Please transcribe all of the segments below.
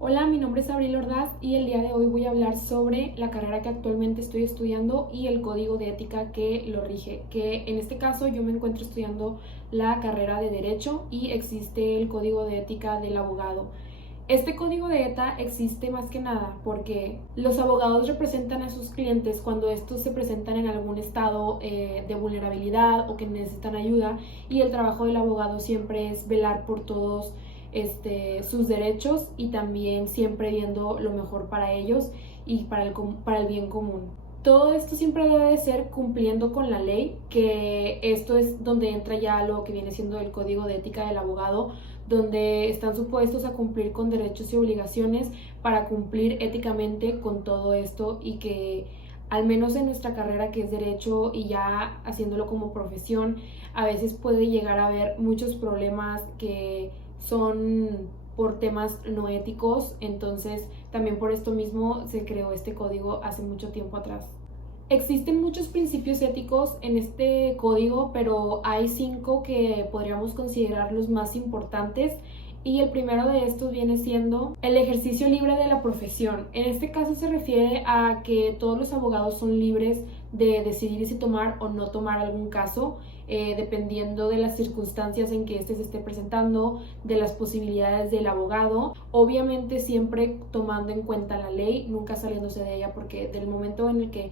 Hola, mi nombre es Abril Ordaz y el día de hoy voy a hablar sobre la carrera que actualmente estoy estudiando y el código de ética que lo rige, que en este caso yo me encuentro estudiando la carrera de Derecho y existe el código de ética del abogado. Este código de ética existe más que nada porque los abogados representan a sus clientes cuando estos se presentan en algún estado de vulnerabilidad o que necesitan ayuda, y el trabajo del abogado siempre es velar por todos sus derechos y también siempre viendo lo mejor para ellos y para el bien común. Todo esto siempre debe de ser cumpliendo con la ley, que esto es donde entra ya lo que viene siendo el código de ética del abogado, donde están supuestos a cumplir con derechos y obligaciones para cumplir éticamente con todo esto, y que al menos en nuestra carrera, que es derecho, y ya haciéndolo como profesión, a veces puede llegar a haber muchos problemas que son por temas no éticos. Entonces también por esto mismo se creó este código hace mucho tiempo atrás. Existen muchos principios éticos en este código, pero hay 5 que podríamos considerar los más importantes. Y el primero de estos viene siendo el ejercicio libre de la profesión. En este caso se refiere a que todos los abogados son libres de decidir si tomar o no tomar algún caso, dependiendo de las circunstancias en que éste se esté presentando, de las posibilidades del abogado, obviamente siempre tomando en cuenta la ley, nunca saliéndose de ella, porque del momento en el que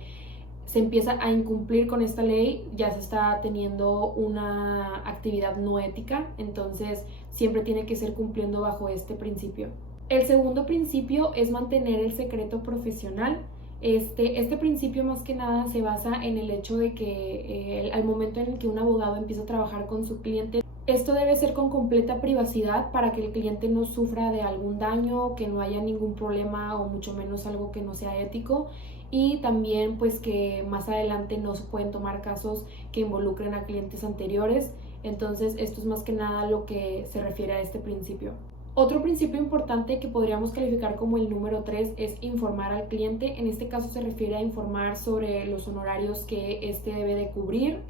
se empieza a incumplir con esta ley, ya se está teniendo una actividad no ética. Entonces siempre tiene que ser cumpliendo bajo este principio. El segundo principio es mantener el secreto profesional. Este principio más que nada se basa en el hecho de que al momento en el que un abogado empieza a trabajar con su cliente, esto debe ser con completa privacidad para que el cliente no sufra de algún daño, que no haya ningún problema o mucho menos algo que no sea ético, y también pues que más adelante no se pueden tomar casos que involucren a clientes anteriores. Entonces esto es más que nada lo que se refiere a este principio. Otro principio importante que podríamos calificar como el número 3 es informar al cliente. En este caso se refiere a informar sobre los honorarios que este debe de cubrir,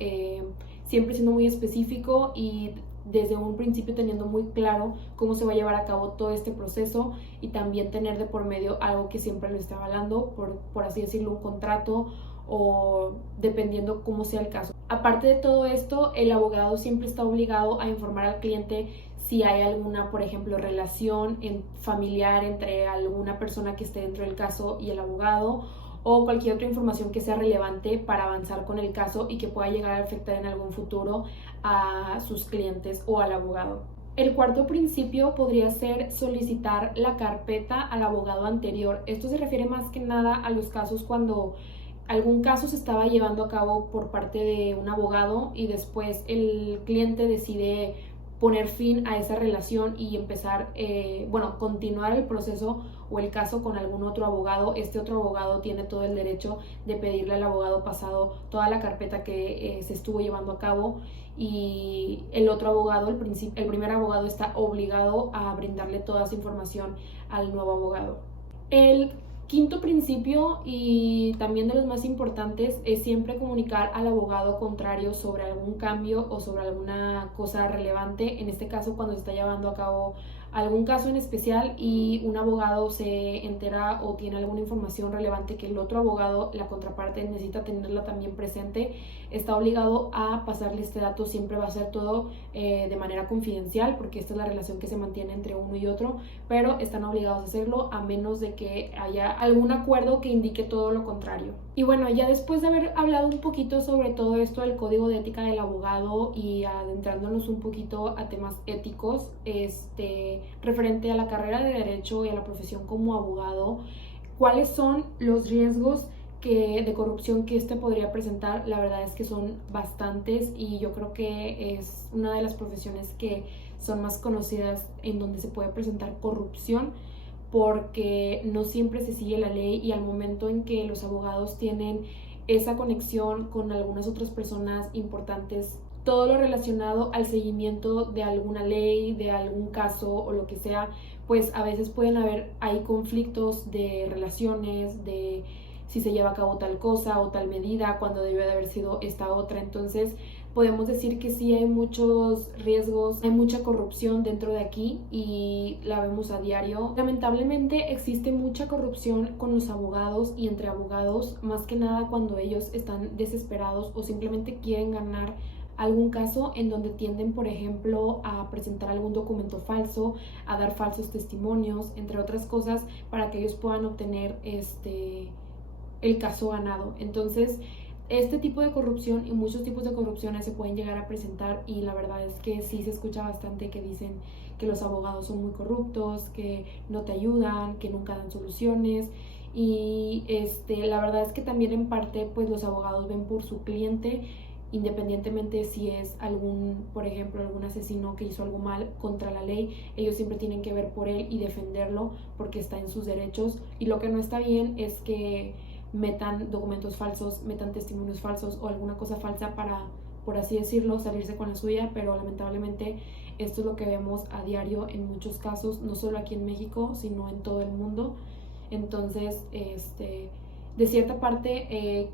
siempre siendo muy específico y desde un principio teniendo muy claro cómo se va a llevar a cabo todo este proceso, y también tener de por medio algo que siempre lo esté avalando, por así decirlo, un contrato, o dependiendo cómo sea el caso. Aparte de todo esto, el abogado siempre está obligado a informar al cliente si hay alguna, por ejemplo, relación familiar entre alguna persona que esté dentro del caso y el abogado, o cualquier otra información que sea relevante para avanzar con el caso y que pueda llegar a afectar en algún futuro a sus clientes o al abogado. El cuarto principio podría ser solicitar la carpeta al abogado anterior. Esto se refiere más que nada a los casos cuando algún caso se estaba llevando a cabo por parte de un abogado y después el cliente decide poner fin a esa relación y empezar, continuar el proceso o el caso con algún otro abogado. Este otro abogado tiene todo el derecho de pedirle al abogado pasado toda la carpeta que se estuvo llevando a cabo, y el otro abogado, el primer abogado, está obligado a brindarle toda esa información al nuevo abogado. El quinto principio, y también de los más importantes, es siempre comunicar al abogado contrario sobre algún cambio o sobre alguna cosa relevante. En este caso, cuando se está llevando a cabo algún caso en especial y un abogado se entera o tiene alguna información relevante que el otro abogado, la contraparte, necesita tenerla también presente, está obligado a pasarle este dato. Siempre va a ser todo de manera confidencial, porque esta es la relación que se mantiene entre uno y otro, pero están obligados a hacerlo a menos de que haya algún acuerdo que indique todo lo contrario. Y bueno, ya después de haber hablado un poquito sobre todo esto del código de ética del abogado y adentrándonos un poquito a temas éticos referente a la carrera de derecho y a la profesión como abogado, ¿cuáles son los riesgos de corrupción que podría presentar? La verdad es que son bastantes, y yo creo que es una de las profesiones que son más conocidas en donde se puede presentar corrupción, porque no siempre se sigue la ley, y al momento en que los abogados tienen esa conexión con algunas otras personas importantes, todo lo relacionado al seguimiento de alguna ley, de algún caso o lo que sea, pues a veces pueden haber ahí conflictos de relaciones, de si se lleva a cabo tal cosa o tal medida cuando debe de haber sido esta otra. Entonces podemos decir que sí hay muchos riesgos, hay mucha corrupción dentro de aquí y la vemos a diario. Lamentablemente existe mucha corrupción con los abogados y entre abogados, más que nada cuando ellos están desesperados o simplemente quieren ganar algún caso, en donde tienden, por ejemplo, a presentar algún documento falso, a dar falsos testimonios, entre otras cosas, para que ellos puedan obtener el caso ganado. Entonces, este tipo de corrupción y muchos tipos de corrupciones se pueden llegar a presentar, y la verdad es que sí se escucha bastante que dicen que los abogados son muy corruptos, que no te ayudan, que nunca dan soluciones. Y la verdad es que también en parte pues los abogados ven por su cliente, independientemente si es por ejemplo, algún asesino que hizo algo mal contra la ley, ellos siempre tienen que ver por él y defenderlo porque está en sus derechos. Y lo que no está bien es que metan documentos falsos, metan testimonios falsos o alguna cosa falsa para, por así decirlo, salirse con la suya, pero lamentablemente esto es lo que vemos a diario en muchos casos, no solo aquí en México, sino en todo el mundo. Entonces, de cierta parte,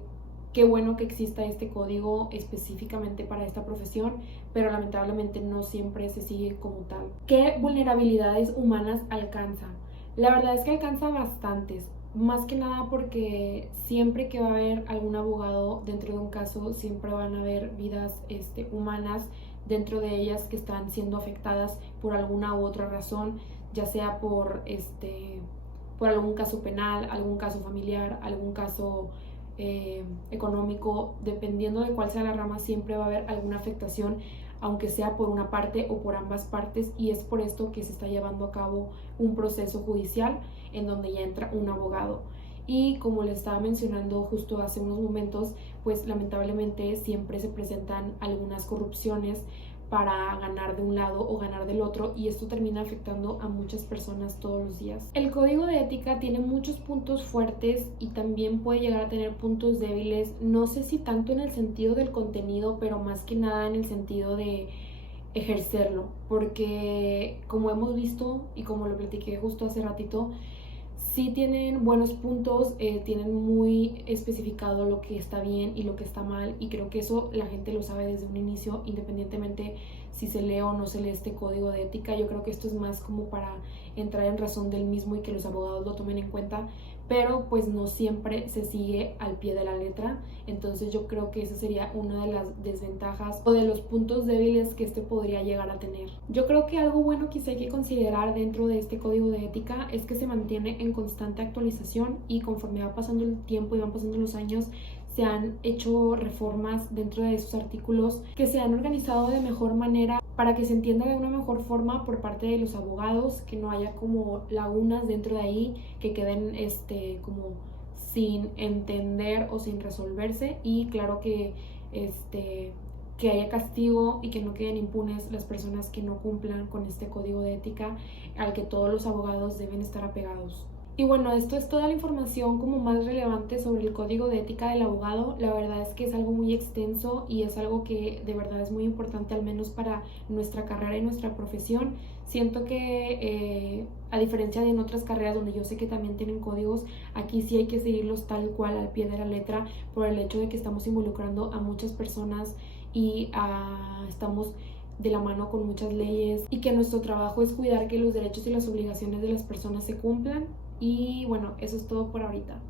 qué bueno que exista este código específicamente para esta profesión, pero lamentablemente no siempre se sigue como tal. ¿Qué vulnerabilidades humanas alcanza? La verdad es que alcanza bastantes, más que nada porque siempre que va a haber algún abogado dentro de un caso, siempre van a haber vidas humanas dentro de ellas que están siendo afectadas por alguna u otra razón, ya sea por algún caso penal, algún caso familiar, algún caso económico. Dependiendo de cuál sea la rama, siempre va a haber alguna afectación, aunque sea por una parte o por ambas partes, y es por esto que se está llevando a cabo un proceso judicial en donde ya entra un abogado. Y como les estaba mencionando justo hace unos momentos, pues lamentablemente siempre se presentan algunas corrupciones para ganar de un lado o ganar del otro, y esto termina afectando a muchas personas todos los días. El código de ética tiene muchos puntos fuertes y también puede llegar a tener puntos débiles, no sé si tanto en el sentido del contenido, pero más que nada en el sentido de ejercerlo, porque como hemos visto y como lo platiqué justo hace ratito, sí tienen buenos puntos, tienen muy especificado lo que está bien y lo que está mal, y creo que eso la gente lo sabe desde un inicio, independientemente si se lee o no se lee este código de ética. Yo creo que esto es más como para entrar en razón del mismo y que los abogados lo tomen en cuenta, pero pues no siempre se sigue al pie de la letra. Entonces yo creo que esa sería una de las desventajas o de los puntos débiles que podría llegar a tener. Yo creo que algo bueno que sí hay que considerar dentro de este código de ética es que se mantiene en constante actualización, y conforme va pasando el tiempo y van pasando los años, se han hecho reformas dentro de esos artículos que se han organizado de mejor manera para que se entienda de una mejor forma por parte de los abogados, que no haya como lagunas dentro de ahí que queden como sin entender o sin resolverse, y claro que que haya castigo y que no queden impunes las personas que no cumplan con este código de ética al que todos los abogados deben estar apegados. Y bueno, esto es toda la información como más relevante sobre el código de ética del abogado. La verdad es que es algo muy extenso y es algo que de verdad es muy importante, al menos para nuestra carrera y nuestra profesión. Siento que a diferencia de en otras carreras donde yo sé que también tienen códigos, aquí sí hay que seguirlos tal cual al pie de la letra, por el hecho de que estamos involucrando a muchas personas y estamos de la mano con muchas leyes, y que nuestro trabajo es cuidar que los derechos y las obligaciones de las personas se cumplan. Y bueno, eso es todo por ahorita.